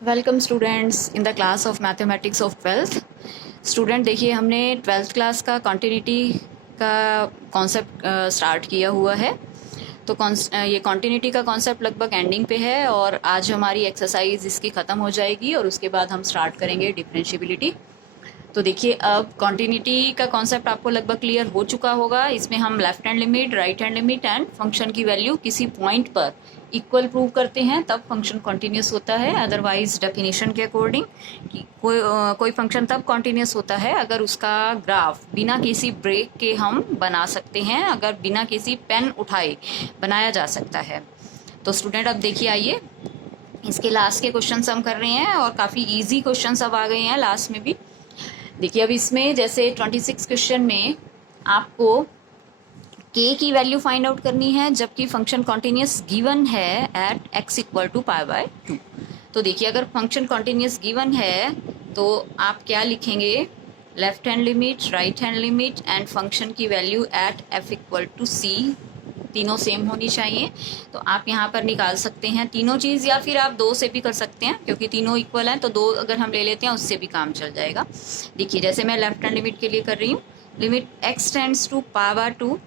Welcome students in the class of mathematics of twelfth. Student देखिए, हमने twelfth class का continuity का concept start किया हुआ है। तो ये कॉन्टिन्यूटी का कॉन्सेप्ट लगभग एंडिंग पे है और आज हमारी एक्सरसाइज इसकी ख़त्म हो जाएगी और उसके बाद हम स्टार्ट करेंगे डिफरेंशिएबिलिटी। तो देखिए, अब कॉन्टिन्यूटी का कॉन्सेप्ट आपको लगभग क्लियर हो चुका होगा। इसमें हम left hand limit, right hand limit and function की वैल्यू किसी पॉइंट पर इक्वल प्रूव करते हैं तब फंक्शन कॉन्टिन्यूस होता है। अदरवाइज डेफिनेशन के अकॉर्डिंग कोई फंक्शन तब कॉन्टिन्यूस होता है अगर उसका ग्राफ बिना किसी ब्रेक के हम बना सकते हैं, अगर बिना किसी पेन उठाए बनाया जा सकता है। तो स्टूडेंट अब देखिए, आइए इसके लास्ट के क्वेश्चन हम कर रहे हैं और काफ़ी ईजी क्वेश्चन अब आ गए हैं लास्ट में भी। देखिए, अब इसमें जैसे 26 क्वेश्चन में आपको k की वैल्यू फाइंड आउट करनी है जबकि फंक्शन कॉन्टिन्यूस गिवन है एट x इक्वल टू π/2। तो देखिए, अगर फंक्शन कॉन्टिन्यूस गिवन है तो आप क्या लिखेंगे, left hand limit, right hand limit and function की value at f equal to c, तीनों सेम होनी चाहिए। तो आप यहाँ पर निकाल सकते हैं तीनों चीज़, या फिर आप दो से भी कर सकते हैं क्योंकि तीनों इक्वल हैं। तो दो अगर हम ले लेते हैं उससे भी काम चल जाएगा। देखिए, जैसे मैं लेफ्ट हैंड लिमिट के लिए कर रही हूँ, limit x tends to π/2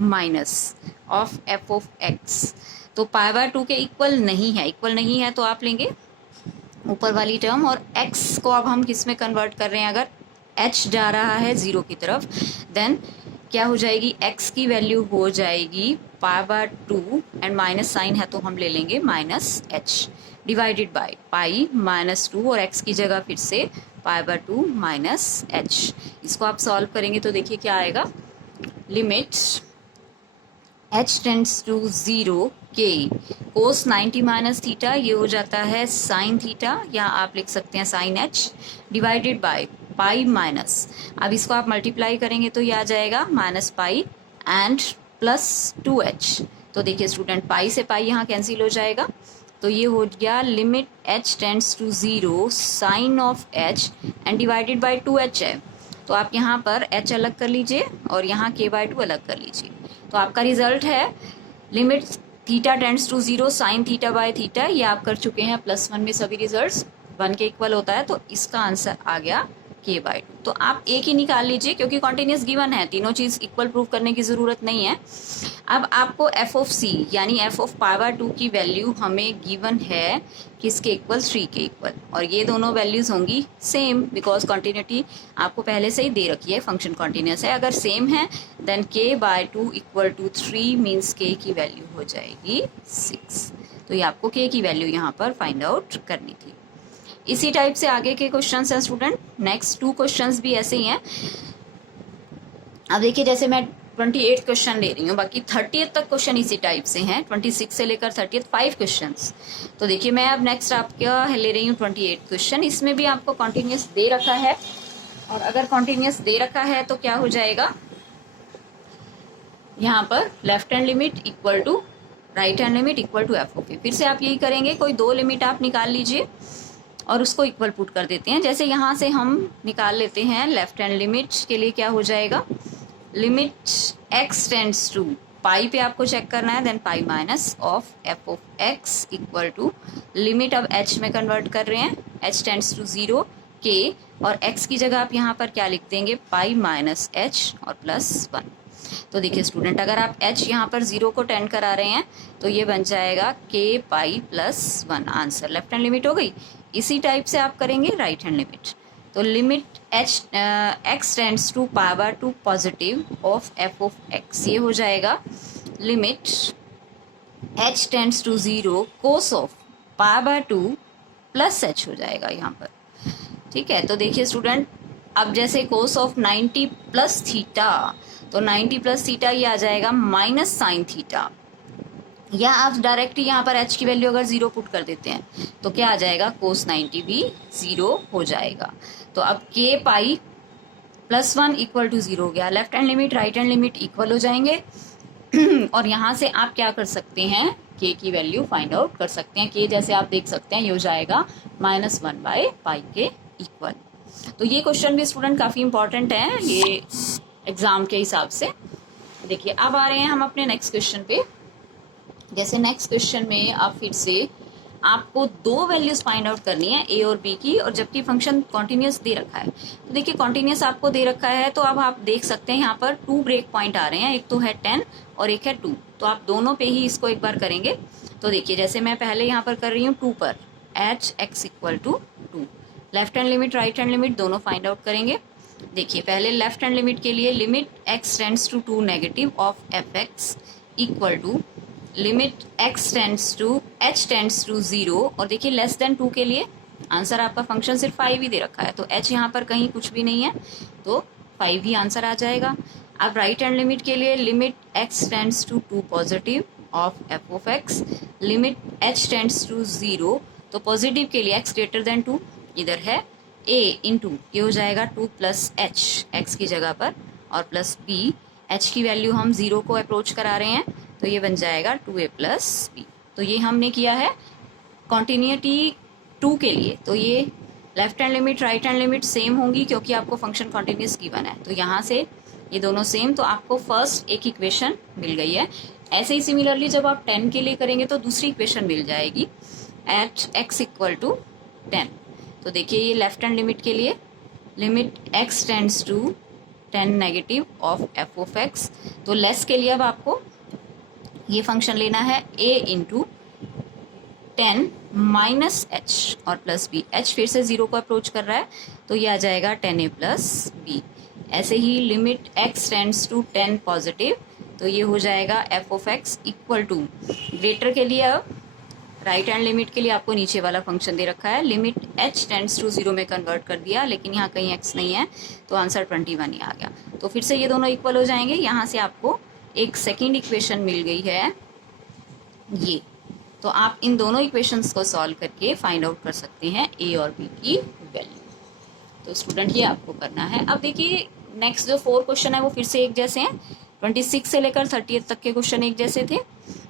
minus of f of x। तो π/2 के इक्वल नहीं है, इक्वल नहीं है तो आप लेंगे ऊपर वाली टर्म, और x को अब हम किस में कन्वर्ट कर रहे हैं, अगर h जा रहा है ज़ीरो की तरफ देन क्या हो जाएगी, x की वैल्यू हो जाएगी π/2 एंड माइनस साइन है तो हम ले लेंगे माइनस h डिवाइडेड बाय π-2 और x की जगह फिर से π/2 माइनस h। इसको आप सॉल्व करेंगे तो देखिए क्या आएगा, limit h tends to 0 k cos 90 minus theta, ये हो जाता है साइन थीटा, या आप लिख सकते हैं sine h divided by pi minus, अब इसको आप मल्टीप्लाई करेंगे तो ये आ जाएगा minus pi and plus 2h। तो देखिए स्टूडेंट, पाई से पाई यहाँ कैंसिल हो जाएगा, तो ये हो गया limit h tends to 0 sine of h and divided by 2h है। तो आप यहाँ पर h अलग कर लीजिए और यहाँ k/2 अलग कर लीजिए। तो आपका रिजल्ट है limit theta tends to 0 sine theta by theta, ये आप कर चुके हैं +1 में सभी रिजल्ट्स 1 के इक्वल होता है, तो इसका आंसर आ गया k/2। तो आप एक ही निकाल लीजिए क्योंकि कॉन्टिन्यूस गिवन है, तीनों चीज़ इक्वल प्रूव करने की ज़रूरत नहीं है। अब आपको f ऑफ c यानी f ऑफ π/2 की वैल्यू हमें गिवन है किसके इक्वल, 3 के इक्वल, और ये दोनों वैल्यूज़ होंगी सेम बिकॉज कॉन्टिन्यूटी आपको पहले से ही दे रखी है, फंक्शन कॉन्टिन्यूस है। अगर सेम है then k/2 equal to 3 means k की वैल्यू हो जाएगी 6। तो ये आपको k की वैल्यू यहाँ पर फाइंड आउट करनी थी। इसी टाइप से आगे के क्वेश्चंस हैं स्टूडेंट, नेक्स्ट 2 क्वेश्चंस भी ऐसे ही हैं। अब देखिए, जैसे मैं 28 क्वेश्चन ले रही हूँ, बाकी 30th तक क्वेश्चन इसी टाइप से हैं, 26 से लेकर 30th 5 क्वेश्चंस। तो देखिए, मैं अब नेक्स्ट आपका ले रही हूँ 28 क्वेश्चन, इसमें भी आपको कॉन्टिन्यूस दे रखा है, और अगर कॉन्टिन्यूस दे रखा है तो क्या हो जाएगा, यहाँ पर left hand limit equal to right hand limit equal to f okay. फिर से आप यही करेंगे, कोई 2 लिमिट आप निकाल लीजिए और उसको इक्वल पुट कर देते हैं। जैसे यहाँ से हम निकाल लेते हैं लेफ्ट हैंड लिमिट के लिए, क्या हो जाएगा, limit x tends to pi पे आपको चेक करना है, then pi minus of f of x equal to limit, अब h में कन्वर्ट कर रहे हैं, h टेंड्स टू 0 k, और x की जगह आप यहाँ पर क्या लिख देंगे, पाई माइनस h और प्लस 1। तो देखिए स्टूडेंट, अगर आप h यहाँ पर 0 को टेंड करा रहे हैं तो ये बन जाएगा k pi plus 1, answer left hand limit हो गई। इसी टाइप से आप करेंगे राइट हैंड लिमिट, तो limit x tends to π/2 positive of f of x, ये हो जाएगा limit h tends to 0 cos of π/2 plus h हो जाएगा यहाँ पर। ठीक है, तो देखिए स्टूडेंट, अब जैसे कोस ऑफ 90 प्लस थीटा, तो 90 प्लस थीटा ये आ जाएगा माइनस साइन थीटा, या आप डायरेक्टली यहाँ पर h की वैल्यू अगर 0 पुट कर देते हैं तो क्या आ जाएगा, कोस 90 भी 0 हो जाएगा। तो अब k pi plus 1 equal to 0 हो गया, left hand limit right hand limit equal हो जाएंगे और यहाँ से आप क्या कर सकते हैं, k की वैल्यू फाइंड आउट कर सकते हैं। k जैसे आप देख सकते हैं ये हो जाएगा -1/पाई के इक्वल। तो ये क्वेश्चन भी स्टूडेंट काफ़ी इंपॉर्टेंट है ये एग्जाम के हिसाब से। देखिए, अब आ रहे हैं हम अपने नेक्स्ट क्वेश्चन पे। जैसे नेक्स्ट क्वेश्चन में आप फिर से आपको दो वैल्यूज फाइंड आउट करनी है ए और बी की, और जबकि फंक्शन कॉन्टिन्यूस दे रखा है। तो देखिए कॉन्टिन्यूस आपको दे रखा है, तो अब आप देख सकते हैं यहाँ पर 2 ब्रेक पॉइंट आ रहे हैं, एक तो है 10 और एक है 2। तो आप दोनों पे ही इसको एक बार करेंगे। तो देखिए जैसे मैं पहले यहाँ पर कर रही हूँ 2 पर h x equal to 2, left hand limit right hand limit दोनों फाइंड आउट करेंगे। देखिए पहले लेफ्ट हैंड लिमिट के लिए limit x tends to 2 negative of f x equal to limit x tends to h tends to 0, और देखिए less than 2 के लिए आंसर आपका फंक्शन सिर्फ 5 ही दे रखा है, तो h यहाँ पर कहीं कुछ भी नहीं है, तो 5 ही आंसर आ जाएगा। अब राइट हैंड लिमिट के लिए limit x tends to 2 positive of f of x limit h tends to 0, तो पॉजिटिव के लिए x ग्रेटर देन 2 इधर है a इंटू ये हो जाएगा 2 प्लस एच एक्स की जगह पर और प्लस b, h की वैल्यू हम 0 को अप्रोच करा रहे हैं, तो ये बन जाएगा 2a प्लस b। तो ये हमने किया है कॉन्टिन्यूटी 2 के लिए। तो ये left hand limit right hand limit same होंगी क्योंकि आपको फंक्शन कॉन्टिन्यूस गिवन है, तो यहाँ से ये दोनों सेम, तो आपको फर्स्ट एक इक्वेशन मिल गई है। ऐसे ही सिमिलरली जब आप 10 के लिए करेंगे तो दूसरी इक्वेशन मिल जाएगी एट x इक्वल टू 10। तो देखिए ये लेफ्ट हैंड लिमिट के लिए limit x tends to 10 negative of f of x, तो लेस के लिए अब आपको ये फंक्शन लेना है a इंटू 10 माइनस एच और प्लस बी, एच फिर से 0 को अप्रोच कर रहा है, तो ये आ जाएगा 10a प्लस बी। ऐसे ही limit x tends to 10 positive, तो ये हो जाएगा f of x equal to greater के लिए अब राइट हैंड लिमिट के लिए आपको नीचे वाला फंक्शन दे रखा है, लिमिट h टेंड्स टू 0 में कन्वर्ट कर दिया, लेकिन यहाँ कहीं x नहीं है, तो आंसर 21 ही आ गया। तो फिर से ये दोनों इक्वल हो जाएंगे। यहाँ से आपको एक सेकेंड इक्वेशन मिल गई है ये, तो आप इन दोनों इक्वेशंस को सॉल्व करके फाइंड आउट कर सकते हैं a और b की वैल्यू। तो स्टूडेंट ये आपको करना है। अब देखिए नेक्स्ट जो 4 क्वेश्चन है वो फिर से एक जैसे हैं, 26 से लेकर 30 तक के क्वेश्चन एक जैसे थे,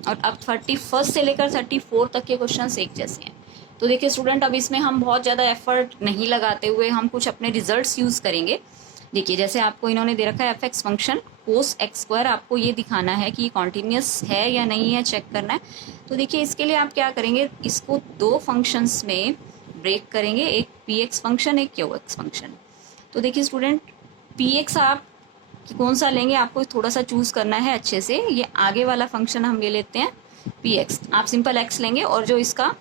और अब 31 से लेकर 34 तक के क्वेश्चन एक जैसे हैं। तो देखिए स्टूडेंट अब इसमें हम बहुत ज़्यादा एफर्ट नहीं लगाते हुए हम कुछ अपने रिजल्ट्स यूज़ करेंगे। देखिए जैसे आपको इन्होंने दे रखा है F x function cos x square, आपको ये दिखाना है कि कॉन्टिन्यूस है या नहीं है, चेक करना है। तो देखिए इसके लिए आप क्या करेंगे, इसको 2 फंक्शंस में ब्रेक करेंगे, एक पी एक्स फंक्शन एक क्यू एक्स फंक्शन। तो देखिए स्टूडेंट पी एक्स आप कौन सा लेंगे, आपको थोड़ा सा चूज करना है अच्छे से। ये आगे वाला फंक्शन हम ले लेते हैं पी एक्स, आप सिंपल एक्स लेंगे और जो इसका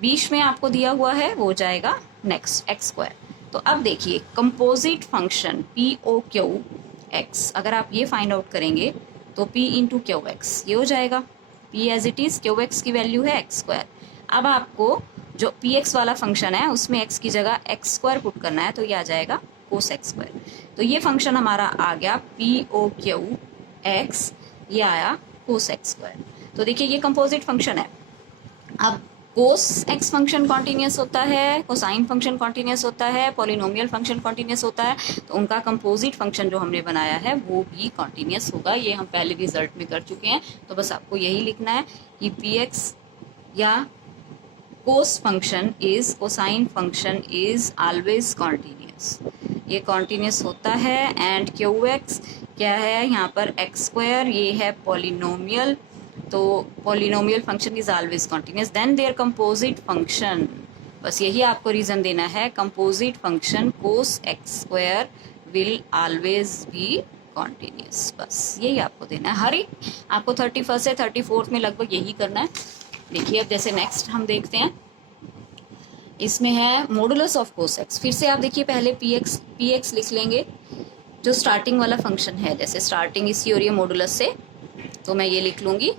बीच में आपको दिया हुआ है वो जाएगा नेक्स्ट एक्स स्क्वायर। तो अब देखिए composite function p o q x, अगर आप ये फाइंड आउट करेंगे तो पी इंटू क्यू एक्स ये हो जाएगा, p as it is, q x की वैल्यू है एक्स स्क्वायर। अब आपको जो पी एक्स वाला फंक्शन है उसमें एक्स की जगह एक्स स्क्वायर पुट करना है, तो ये आ जाएगा कोस एक्स स्क्वायर। तो ये फंक्शन हमारा आ गया पी ओ क्यू एक्स, ये आया कोस एक्स स्क्वायर। तो देखिए ये कंपोजिट फंक्शन है। अब कोस एक्स फंक्शन कॉन्टिन्यूस होता है, कोसाइन फंक्शन कॉन्टिन्यूस होता है, पॉलिनोमियल फंक्शन कॉन्टिन्यूस होता है, तो उनका कंपोजिट फंक्शन जो हमने बनाया है वो भी कॉन्टिन्यूस होगा। ये हम पहले रिजल्ट में कर चुके हैं, तो बस आपको यही लिखना है कि पी एक्स या cos function is cosine function is always continuous, ये कॉन्टिन्यूस होता है। एंड क्यू एक्स क्या है यहाँ पर एक्स स्क्वायर, ये है पॉलिनोमियल, तो polynomial function is always continuous. Then there composite function, बस यही आपको रीजन देना है, composite function cos x square will always be continuous, बस यही आपको देना है। हर एक आपको 31 से 34 में लगभग यही करना है। देखिए अब जैसे नेक्स्ट हम देखते हैं, इसमें है मॉडुलस ऑफ कोस एक्स। फिर से आप देखिए पहले पी एक्स लिख लेंगे, जो स्टार्टिंग वाला फंक्शन है, जैसे स्टार्टिंग इसकी हो रही है मॉडुलस से, तो मैं ये लिख लूँगी,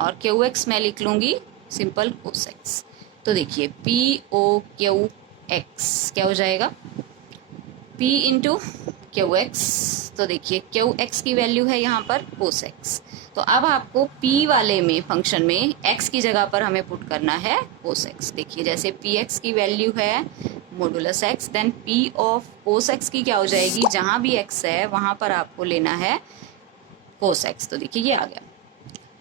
और क्यू एक्स मैं लिख लूँगी सिंपल कोस एक्स। तो देखिए पी ओ क्यू एक्स क्या हो जाएगा, पी इंटू क्यू एक्स, तो देखिए क्यू एक्स की वैल्यू है यहाँ पर कोस एक्स। तो अब आपको p वाले में फंक्शन में x की जगह पर हमें पुट करना है कोस एक्स। देखिए जैसे पी एक्स की वैल्यू है modulus x, then p of cos x की क्या हो जाएगी, जहाँ भी x है वहाँ पर आपको लेना है कोस एक्स। तो देखिए ये आ गया,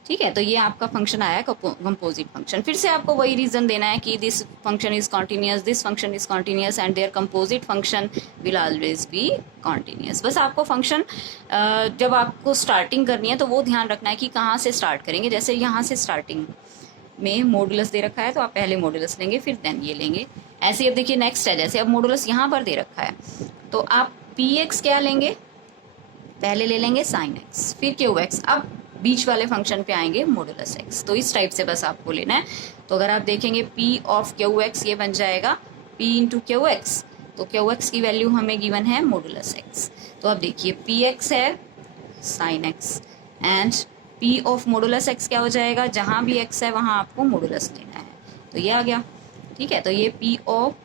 ठीक है। तो ये आपका फंक्शन आया कंपोजिट फंक्शन। फिर से आपको वही रीजन देना है कि this function is continuous, this function is continuous and there composite function will always be continuous. बस आपको फंक्शन जब आपको स्टार्टिंग करनी है तो वो ध्यान रखना है कि कहाँ से स्टार्ट करेंगे। जैसे यहाँ से स्टार्टिंग में मॉडुलस दे रखा है तो आप पहले मॉडुलस लेंगे फिर देन ये लेंगे। ऐसे ही अब देखिए नेक्स्ट है, जैसे अब मॉडुलस यहाँ पर दे रखा है तो आप पी एक्स क्या लेंगे, पहले ले लेंगे साइन एक्स फिर क्यू एक्स, अब बीच वाले फंक्शन पे आएंगे मॉडुलस एक्स। तो इस टाइप से बस आपको लेना है। तो अगर आप देखेंगे पी ऑफ क्यू एक्स ये बन जाएगा पी इंटू क्यू एक्स, तो क्यू एक्स की वैल्यू हमें गिवन है मॉडुलस एक्स। तो अब देखिए पी एक्स है sine x and P of modulus x क्या हो जाएगा, जहाँ भी एक्स है वहाँ आपको मॉडुलस लेना है। तो ये आ गया, ठीक है। तो ये पी ऑफ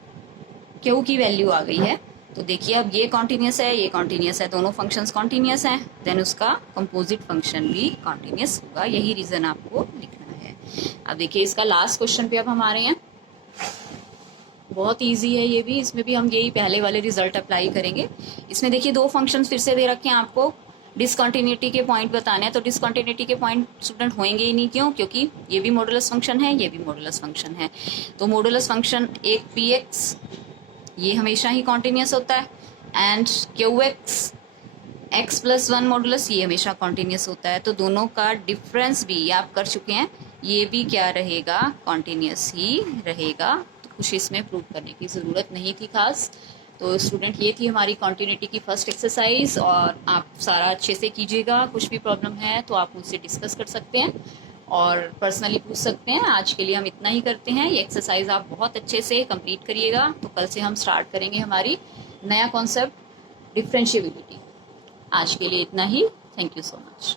क्यू की वैल्यू आ गई है। तो देखिए अब ये कॉन्टिन्यूस है ये कॉन्टिन्यूस है, दोनों फंक्शंस कॉन्टिन्यूस हैं, देन उसका कंपोजिट फंक्शन भी कॉन्टिन्यूस होगा। यही रीजन आपको लिखना है। अब देखिए इसका लास्ट क्वेश्चन पे अब हम आ रहे हैं। बहुत इजी है ये भी, इसमें भी हम यही पहले वाले रिजल्ट अप्लाई करेंगे। इसमें देखिए दो फंक्शंस फिर से दे रखे हैं आपको, डिसकंटिन्यूटी के पॉइंट बताने हैं। तो डिसकंटिन्यूटी के पॉइंट स्टूडेंट होंगे ही नहीं, क्यों, क्योंकि ये भी मॉडुलस फंक्शन है ये भी मॉडुलस फंक्शन है। तो मॉडुलस फंक्शन एक पी एक्स ये हमेशा ही कॉन्टिन्यूस होता है and Q x x plus one modulus ये हमेशा कॉन्टिन्यूस होता है। तो दोनों का डिफरेंस भी आप कर चुके हैं, ये भी क्या रहेगा, कॉन्टिन्यूस ही रहेगा। तो कुछ इसमें प्रूव करने की ज़रूरत नहीं थी खास। तो स्टूडेंट ये थी हमारी कॉन्टिन्यूटी की फर्स्ट एक्सरसाइज, और आप सारा अच्छे से कीजिएगा। कुछ भी प्रॉब्लम है तो आप मुझसे डिस्कस कर सकते हैं और पर्सनली पूछ सकते हैं। आज के लिए हम इतना ही करते हैं। ये एक्सरसाइज आप बहुत अच्छे से कंप्लीट करिएगा। तो कल से हम स्टार्ट करेंगे हमारी नया कॉन्सेप्ट डिफरेंशिएबिलिटी। आज के लिए इतना ही। Thank you so much.